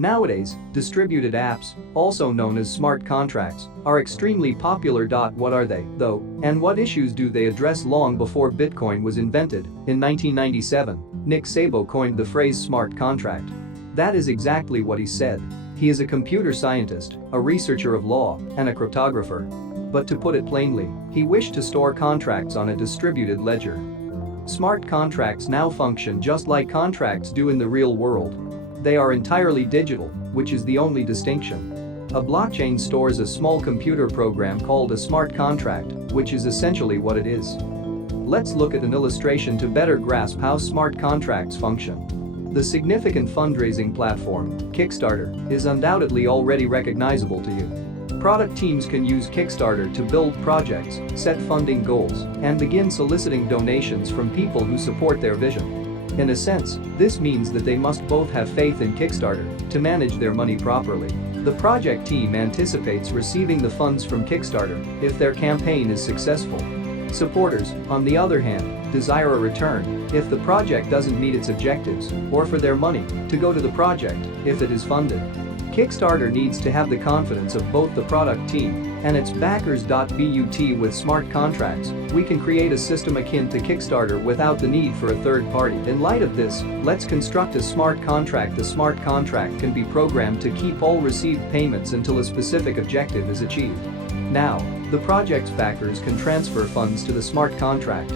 Nowadays, distributed apps, also known as smart contracts, are extremely popular. What are they, though, and what issues do they address? Long before Bitcoin was invented, in 1997, Nick Szabo coined the phrase smart contract. That is exactly what he said. He is a computer scientist, a researcher of law, and a cryptographer. But to put it plainly, he wished to store contracts on a distributed ledger. Smart contracts now function just like contracts do in the real world. They are entirely digital, which is the only distinction. A blockchain stores a small computer program called a smart contract, which is essentially what it is. Let's look at an illustration to better grasp how smart contracts function. The significant fundraising platform, Kickstarter, is undoubtedly already recognizable to you. Product teams can use Kickstarter to build projects, set funding goals, and begin soliciting donations from people who support their vision. In a sense, this means that they must both have faith in Kickstarter to manage their money properly. The project team anticipates receiving the funds from Kickstarter if their campaign is successful. Supporters, on the other hand, desire a return if the project doesn't meet its objectives, or for their money to go to the project if it is funded. Kickstarter needs to have the confidence of both the product team and its backers. But with smart contracts, we can create a system akin to Kickstarter without the need for a third party. In light of this, let's construct a smart contract. The smart contract can be programmed to keep all received payments until a specific objective is achieved. Now, the project's backers can transfer funds to the smart contract.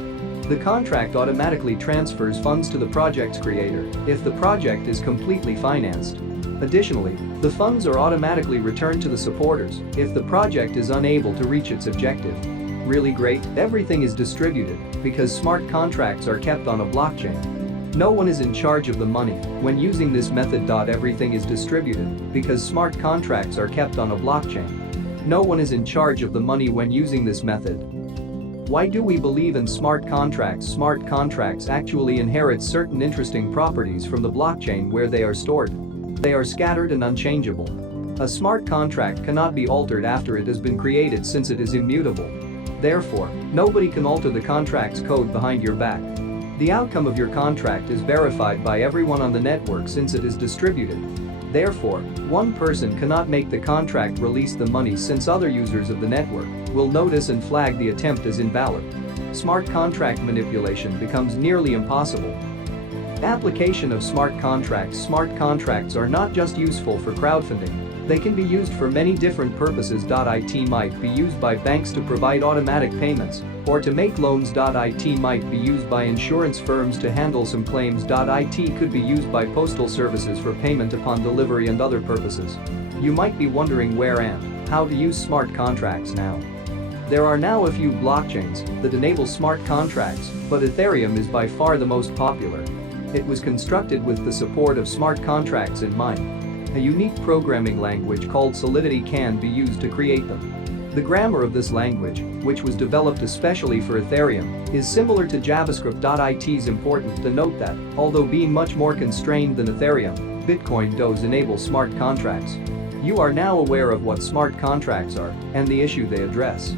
The contract automatically transfers funds to the project's creator if the project is completely financed. Additionally, the funds are automatically returned to the supporters if the project is unable to reach its objective. Really great, everything is distributed because smart contracts are kept on a blockchain. No one is in charge of the money when using this method. Everything is distributed because smart contracts are kept on a blockchain. No one is in charge of the money when using this method. Why do we believe in smart contracts? Smart contracts actually inherit certain interesting properties from the blockchain where they are stored. They are scattered and unchangeable. A smart contract cannot be altered after it has been created since it is immutable. Therefore, nobody can alter the contract's code behind your back. The outcome of your contract is verified by everyone on the network since it is distributed. Therefore, one person cannot make the contract release the money since other users of the network will notice and flag the attempt as invalid. Smart contract manipulation becomes nearly impossible. Application of smart contracts. Smart contracts are not just useful for crowdfunding, they can be used for many different purposes. It might be used by banks to provide automatic payments or to make loans. It might be used by insurance firms to handle some claims. It could be used by postal services for payment upon delivery and other purposes. You might be wondering where and how to use smart contracts now. There are now a few blockchains that enable smart contracts, but Ethereum is by far the most popular. It was constructed with the support of smart contracts in mind. A unique programming language called Solidity can be used to create them. The grammar of this language, which was developed especially for Ethereum, is similar to JavaScript. It is important to note that, although being much more constrained than Ethereum, Bitcoin does enable smart contracts. You are now aware of what smart contracts are and the issue they address.